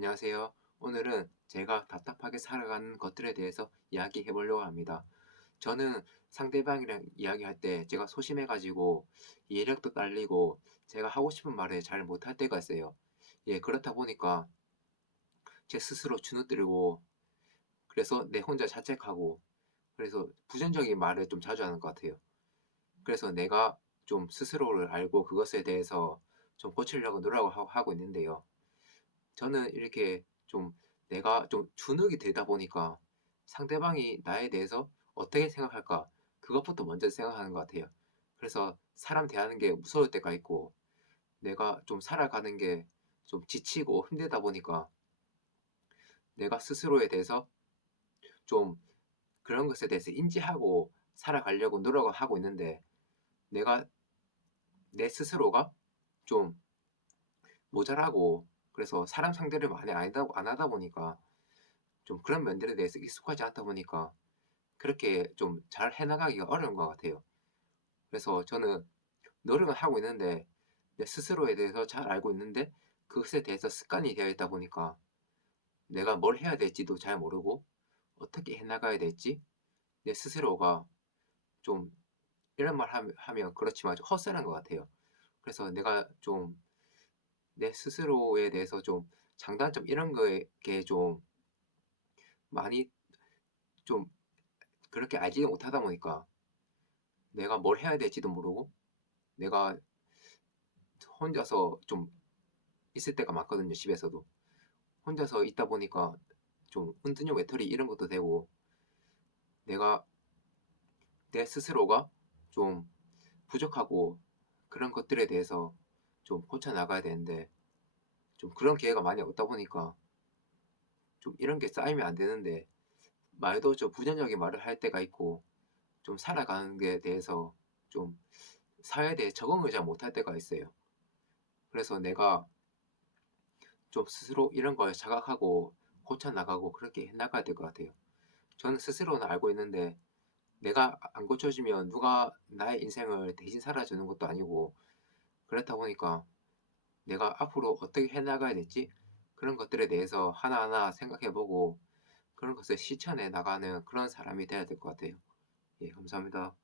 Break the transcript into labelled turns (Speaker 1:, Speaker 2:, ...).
Speaker 1: 안녕하세요. 오늘은 제가 답답하게 살아가는 것들에 대해서 이야기해 보려고 합니다. 저는 상대방이랑 이야기할 때 제가 소심해가지고 이해력도 딸리고 제가 하고 싶은 말을 잘 못할 때가 있어요. 예, 그렇다 보니까 제 스스로 주눅들고 그래서 내 혼자 자책하고 그래서 부정적인 말을 좀 자주 하는 것 같아요. 그래서 내가 좀 스스로를 알고 그것에 대해서 좀 고치려고 노력을 하고 있는데요. 저는 이렇게 좀 내가 좀 주눅이 들다 보니까 상대방이 나에 대해서 어떻게 생각할까 그것부터 먼저 생각하는 것 같아요. 그래서 사람 대하는 게 무서울 때가 있고 내가 좀 살아가는 게 좀 지치고 힘들다 보니까 내가 스스로에 대해서 좀 그런 것에 대해서 인지하고 살아가려고 노력을 하고 있는데 내가 내 스스로가 좀 모자라고 그래서 사람 상대를 많이 안 하다, 안 하다 보니까 좀 그런 면들에 대해서 익숙하지 않다 보니까 그렇게 좀 잘 해나가기가 어려운 것 같아요. 그래서 저는 노력을 하고 있는데 내 스스로에 대해서 잘 알고 있는데 그것에 대해서 습관이 되어 있다 보니까 내가 뭘 해야 될지도 잘 모르고 어떻게 해나가야 될지 내 스스로가 좀 이런 말 하면 그렇지만 좀 헛살한 것 같아요. 그래서 내가 좀 내 스스로에 대해서 좀 장단점 이런 거에 좀 많이 좀 그렇게 알지 못하다 보니까 내가 뭘 해야 될지도 모르고 내가 혼자서 좀 있을 때가 많거든요 집에서도. 혼자서 있다 보니까 좀 은둔형 외톨이 이런 것도 되고 내가 내 스스로가 좀 부족하고 그런 것들에 대해서 좀 고쳐 나가야 되는데 좀 그런 기회가 많이 없다 보니까 좀 이런 게 쌓이면 안 되는데 말도 좀 부정적인 말을 할 때가 있고 좀 살아가는 게 대해서 좀 사회에 대해 적응을 잘 못할 때가 있어요. 그래서 내가 좀 스스로 이런 걸 자각하고 고쳐 나가고 그렇게 해 나가야 될 것 같아요. 저는 스스로는 알고 있는데 내가 안 고쳐지면 누가 나의 인생을 대신 살아주는 것도 아니고 그렇다 보니까 내가 앞으로 어떻게 해나가야 될지 그런 것들에 대해서 하나하나 생각해보고 그런 것을 실천해 나가는 그런 사람이 돼야 될 것 같아요. 예, 감사합니다.